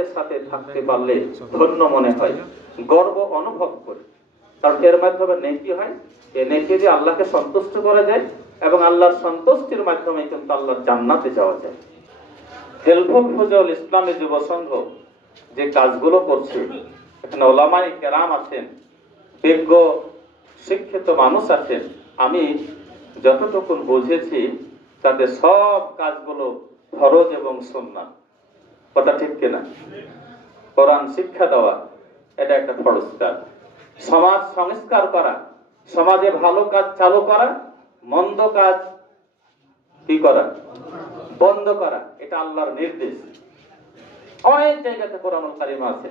সমাজের সাথে থাকতে পারলে ধন্য মনে হয়, গর্ব অনুভব করি। কারণ এর মাধ্যমে নেকি হয়, এই নেকি দিয়ে আল্লাহকে সন্তুষ্ট করা যায় এবং আল্লাহর সন্তুষ্টির মাধ্যমে কিন্তু আল্লাহর জান্নাতে যাওয়া যায়। হেলফুল ফুজল ইসলামী যুব সংঘ যে কাজগুলো করছে, এখানে ওলামায়ে কেরাম আছেন, বিজ্ঞ শিক্ষিত মানুষ আছেন, আমি যতটুকু বুঝেছি তাতে সব কাজগুলো ফরজ এবং সুন্নাত। কথা ঠিক কিনা? কোরআন শিক্ষা দেওয়া এটা একটা ফরজ কাজ, সমাজ সংস্কার করা, সমাজে ভালো কাজ চালু করা, মন্দ কাজ কি করা, বন্ধ করা, এটা আল্লাহর নির্দেশ। অনেক জায়গাতে কোরআনুল কারীমে আছে।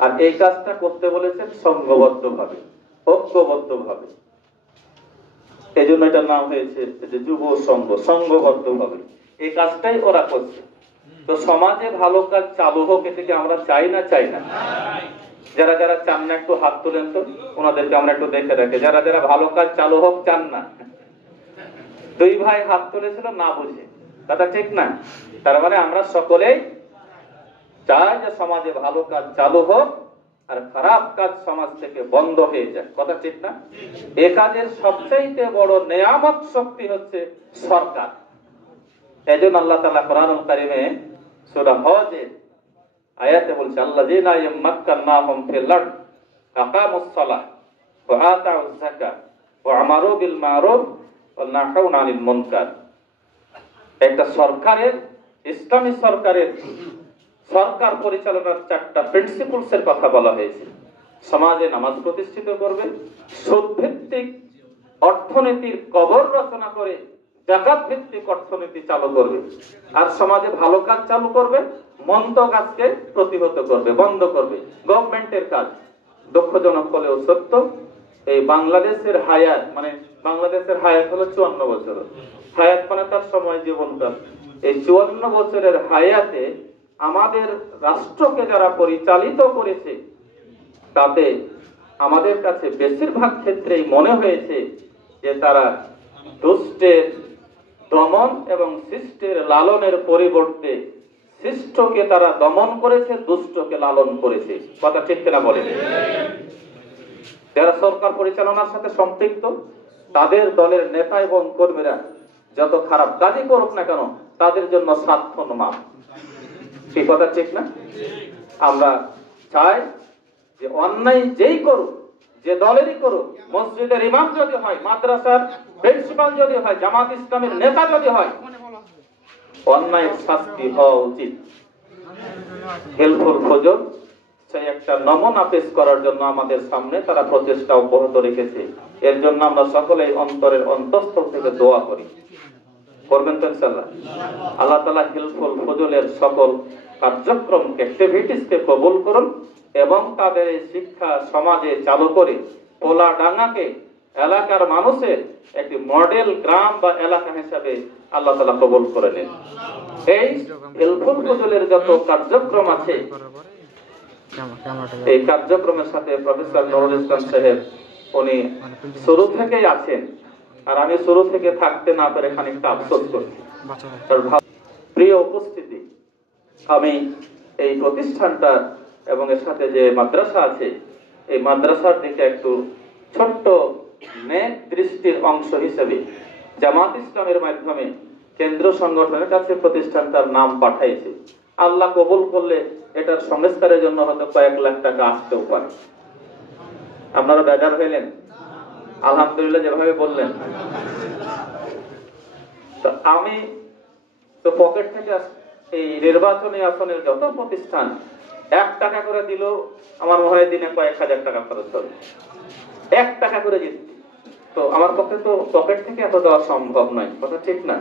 আর এই কাজটা করতে বলেছেন সংঘবদ্ধভাবে, ঐক্যবদ্ধভাবে। এই জন্য এটার নাম হয়েছে যে যুব সংঘ, সংঘবদ্ধভাবে এই কাজটাই ওরা করছে। তো সমাজে ভালো কাজ চালু হোক, এটাকে আমরা চাই না? চাই না? যারা যারা চান না একটু হাত তোলেন তো, ওনাদেরকে আমরা একটু দেখে রাখি। যারা যারা ভালো কাজ চালু হোক চান না? দুই ভাই হাত তুলেছিল না বুঝে, কথা ঠিক না? তার মানে আমরা সকলেই চাই যে সমাজে ভালো কাজ চালু হোক আর খারাপ কাজ সমাজ থেকে বন্ধ হয়ে যায়, কথা ঠিক না? এ কাজের সবচেয়ে বড় নেয়ামত শক্তি হচ্ছে সরকার। এজন্য আল্লাহ তাআলা কোরআনুল কারীমে সূরা হজের আয়াতে বলছে, আল্লাযীনা ইয়ামাক্কানাহুম ফিল আরদ আকামুস সালাহ ওয়া আতাউয যাকাত ওয়া আমারু বিল মা'রুফ ওয়া নাহাউনা আনিল মুনকার। একটা সরকারের, ইসলামী সরকারের সরকার পরিচালনার চারটা প্রিন্সিপলস এর কথা বলা হয়েছে। সমাজে নামাজ প্রতিষ্ঠিত করবে, সুদ ভিত্তিক অর্থনীতির কবর রচনা করে যাকাত ভিত্তিক অর্থনীতি চালু করবে, আর সমাজে ভালো কাজ চালু করবে, মন্দ কাজকে প্রতিহত করবে, বন্ধ করবে। গভর্নমেন্টের কাজ দুঃখজনক হলেও সত্য, এই বাংলাদেশের হায়াত, মানে বাংলাদেশের হায়াত হলো 54 বছর। হায়াত মানে তার সময়, জীবনকাল। এই 54 বছরের হায়াতে আমাদের রাষ্ট্রকে যারা পরিচালিত করেছে, তাতে আমাদের কাছে বেশিরভাগ ক্ষেত্রেই মনে হয়েছে যে তারা দুষ্টের দমন এবং শিষ্টের লালনের পরিবর্তে শিষ্টকে তারা দমন করেছে, দুষ্টকে লালন করেছে, কথা ঠিক কিনা বলেন? যারা সরকার পরিচালনার সাথে সম্পৃক্ত, তাদের দলের নেতা এবং কর্মীরা যত খারাপ কাজই করুক না কেন, তাদের জন্য সার্থক মাপ, সেই কথা ঠিক না? আমরা চাই যে অন্যায় যেই করুক, যে দলেরই করুক, মসজিদের ইমাম যদি হয়, মাদ্রাসার প্রিন্সিপাল যদি হয়, জামাত ইসলামের নেতা যদি হয়, অন্যায়ের শাস্তি হওয়া উচিত। হেলফুল ফুজল সেই একটা নমুনা পেশ করার জন্য আমাদের সামনে তারা প্রচেষ্টা অব্যাহত রেখেছে। এর জন্য আমরা সকলেই অন্তরের অন্তঃস্থল থেকে দোয়া করি। করবেন তো ইনশাআল্লাহ? আল্লাহ তাআলা হেলফুল ফুজলের সকল কার্যক্রম, অ্যাক্টিভিটিসকে কবুল করুন এবং তাদের এই শিক্ষা সমাজে চালু করে পোলাডাঙ্গাকে এলাকার মানুষের একটি মডেল গ্রাম বা এলাকা হিসাবে আল্লাহ তাআলা কবুল করে নেন। এই হেলফুল ফুজলের যত কার্যক্রম আছে, এই কার্যক্রমের সাথে প্রফেসর নুরুল ইসলাম সাহেব উনি শুরু থেকেই আছেন, আর আমি শুরু থেকে থাকতে না পেরে খানিকটা আফসোস করছি। প্রিয় উপস্থিতি, আমি এই প্রতিষ্ঠানটা এবং এর সাথে যে মাদ্রাসা আছে, এই মাদ্রাসার দিকে একটু ছোট্ট নেক দৃষ্টির অংশ হিসেবে জামাত ইসলামের মাধ্যমে কেন্দ্র সংগঠনের কাছে প্রতিষ্ঠানটার নাম পাঠাইছে। আল্লাহ কবুল করলে এটার সংস্কারের জন্য হয়তো কয়েক লাখ টাকা আসতেও পারে। আপনারা বেজার হইলেন? আলহামদুলিল্লাহ যেভাবে বললেন। তো আমি তো পকেট থেকে এই নির্বাচনী আসনের যত প্রতিষ্ঠান 1 টাকা করে দিল, আমার মনে হয় দিনে কয়েক হাজার টাকা খরচ হবে 1 টাকা করে জিততে। তো আমার পক্ষে তো পকেট থেকে এত দেওয়া সম্ভব নয়, কথা ঠিক না?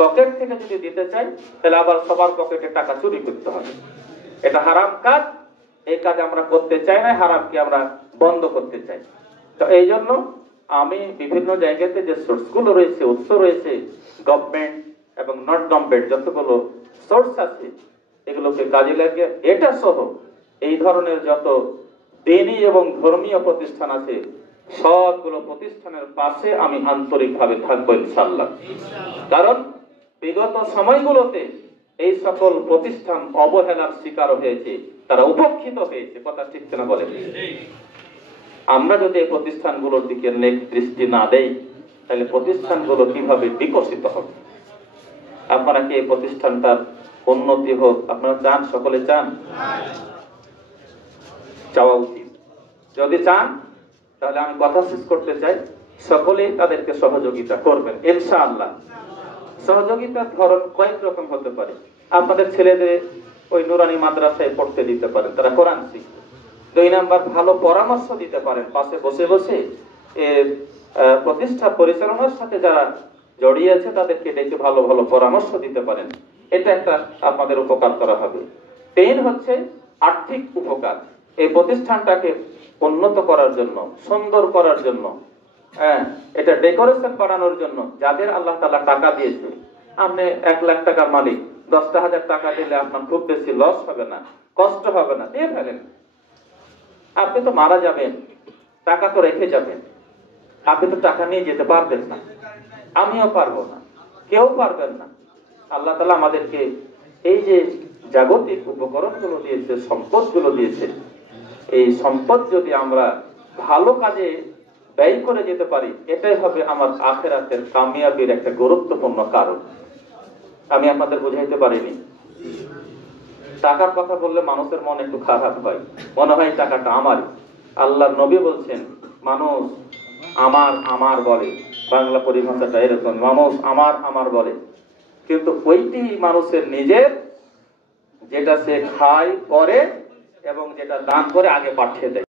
পকেট থেকে যদি দিতে চাই তাহলে আবার সবার পকেটে টাকা চুরি করতে হবে, এটা হারাম কাজ। এই কাজ আমরা করতে চাই না, হারামকে আমরা বন্ধ করতে চাই। তো এই জন্য আমি বিভিন্ন জায়গাতে যে সোর্সগুলো রয়েছে, উৎস রয়েছে, গভর্নমেন্ট এবং নট গভর্নমেন্ট যতগুলো সোর্স আছে, এগুলোকে কাজে লাগিয়ে এটা সহ এই ধরনের যত দ্বীনি এবং ধর্মীয় প্রতিষ্ঠান আছে, সবগুলো প্রতিষ্ঠানের পাশে আমি আন্তরিকভাবে থাকবো ইনশাআল্লাহ। কারণ বিগত সময়গুলোতে এই সকল প্রতিষ্ঠান অবহেলার শিকার হয়েছে, তারা উপেক্ষিত হয়েছে। কথা ঠিক না বলে? আমরা যদি এই প্রতিষ্ঠানগুলোর দিকে নেক দৃষ্টি না দেই, তাহলে প্রতিষ্ঠানগুলো কিভাবে বিকশিত হবে? আপনারা কি এই প্রতিষ্ঠানটার উন্নতি হোক আপনারা চান? সকলে চান? চাওয়া উচিত। যদি চান তাহলে আমি কথা শেষ করতে চাই, সকলেই তাদেরকে সহযোগিতা করবেন ইনশাআল্লাহ। সহযোগিতার ধরন কয়েক রকম হতে পারে। আপনাদের ছেলেদের ওই নুরানি মাদ্রাসায় পড়তে দিতে পারেন, তারা কোরআন শিখবে। 2 নাম্বার, ভালো পরামর্শ দিতে পারেন, পাশে বসে বসে প্রতিষ্ঠা পরিচালনার সাথে যারা জড়িয়ে আছে তাদেরকে ডেকে ভালো ভালো পরামর্শ দিতে পারেন। এটা একটা আপনাদের উপকার করা হবে। 3 হচ্ছে আর্থিক উপকার। এই প্রতিষ্ঠানটাকে উন্নত করার জন্য, সুন্দর করার জন্য, এটা ডেকোরেশন বাড়ানোর জন্য যাদের আল্লাহ তাআলা টাকা দিয়েছে, আপনি 1 লাখ টাকার মালিক, 10,000 টাকা দিলে আপনার খুব বেশি লস হবে না, কষ্ট হবে না, দিয়ে ফেলেন। আপনি তো মারা যাবেন, টাকা তো রেখে যাবেন, আপনি তো টাকা নিয়ে যেতে পারবেন না, আমিও পারবো না, কেউ পারবেন না। আল্লাহ তাআলা আমাদেরকে এই যে জাগতিক উপকরণগুলো দিয়েছে, সম্পদগুলো দিয়েছে, এই সম্পদ যদি আমরা ভালো কাজে ব্যয় করে যেতে পারি, এটাই হবে আমার আখিরাতের কামিয়াবির একটা গুরুত্বপূর্ণ কারণ। আমি আপনাদের বুঝাইতে পারিনি। টাকার কথা বললে মানুষের মন একটু খারাপ হয়, মনে হয় টাকাটা আমারই। আল্লাহর নবী বলছেন, মানুষ আমার আমার বলে, বাংলা পরিভাষাটা এরকম, মানুষ আমার আমার বলে, কিন্তু ওইটি মানুষের নিজের, যেটা সে খায়, পরে এবং যেটা দান করে আগে পাঠিয়ে দেয়।